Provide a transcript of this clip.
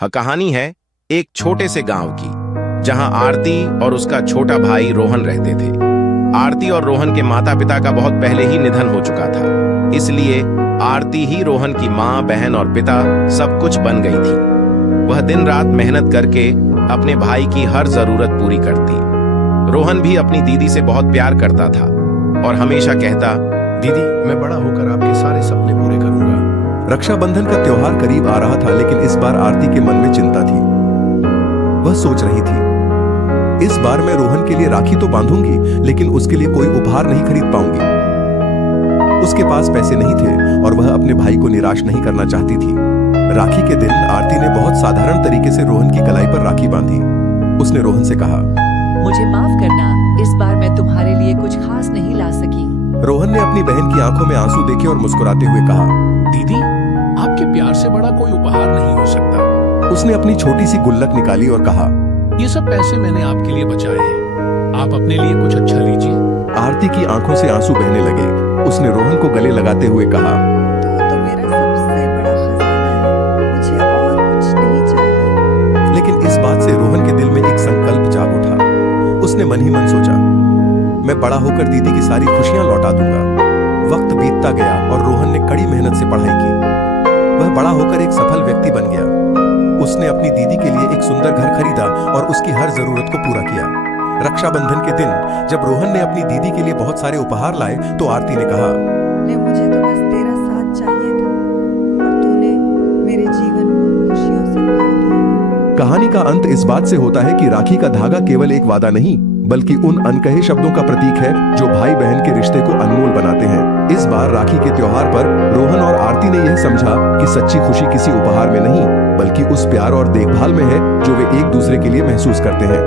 कहानी है एक छोटे से गांव की, जहां आरती और उसका छोटा भाई रोहन रहते थे। आरती और रोहन के माता पिता का बहुत पहले ही निधन हो चुका था, इसलिए आरती ही रोहन की माँ, बहन और पिता सब कुछ बन गई थी। वह दिन रात मेहनत करके अपने भाई की हर जरूरत पूरी करती। रोहन भी अपनी दीदी से बहुत प्यार करता था और हमेशा कहता, दीदी, मैं बड़ा होकर आपके सारे सपने पूरे करूंगा। रक्षाबंधन का त्योहार करीब आ रहा था, लेकिन इस बार आरती के मन में चिंता थी। वह सोच रही थी, इस बार मैं रोहन के लिए राखी तो बांधूंगी, लेकिन उसके लिए कोई उपहार नहीं खरीद पाऊंगी। उसके पास पैसे नहीं थे और वह अपने भाई को निराश नहीं करना चाहती थी। राखी के दिन आरती ने बहुत साधारण तरीके से रोहन की कलाई पर राखी बांधी। उसने रोहन से कहा, मुझे माफ करना, इस बार मैं तुम्हारे लिए कुछ खास नहीं ला सकी। रोहन ने अपनी बहन की आंखों में आंसू देखे और मुस्कुराते हुए कहा, दीदी, आपके प्यार से बड़ा कोई उपहार नहीं हो सकता। उसने अपनी छोटी सी गुल्लक निकाली और कहा, ये सब पैसे मैंने आपके लिए बचाए हैं, आप अपने लिए कुछ अच्छा लीजिए। आरती की आंखों से आंसू बहने लगे। उसने रोहन को गले लगाते हुए कहा, तो मेरा सबसे बड़ा खजाना है, मुझे और कुछ नहीं चाहिए। लेकिन इस बात से रोहन के दिल में एक संकल्प जाग उठा। उसने मन ही मन सोचा, मैं बड़ा होकर दीदी की सारी खुशियां लौटा दूंगा। वक्त बीतता गया और रोहन ने कड़ी मेहनत से पढ़ाई की। वह बड़ा होकर एक सफल व्यक्ति बन गया। उसने अपनी दीदी के लिए एक सुंदर घर खरीदा और उसकी हर जरूरत को पूरा किया। रक्षाबंधन के दिन जब रोहन ने अपनी दीदी के लिए बहुत सारे उपहार लाए, तो आरती ने कहा, मुझे तो बस तेरा साथ चाहिए था और तूने मेरे जीवन को खुशियों से भर दिया। कहानी का अंत इस बात से होता है कि राखी का धागा केवल एक वादा नहीं, बल्कि उन अनकहे शब्दों का प्रतीक है जो भाई बहन के रिश्ते को अनमोल बनाते हैं। इस बार राखी के त्योहार पर रोहन और आरती ने यह समझा कि सच्ची खुशी किसी उपहार में नहीं, बल्कि उस प्यार और देखभाल में है जो वे एक दूसरे के लिए महसूस करते हैं।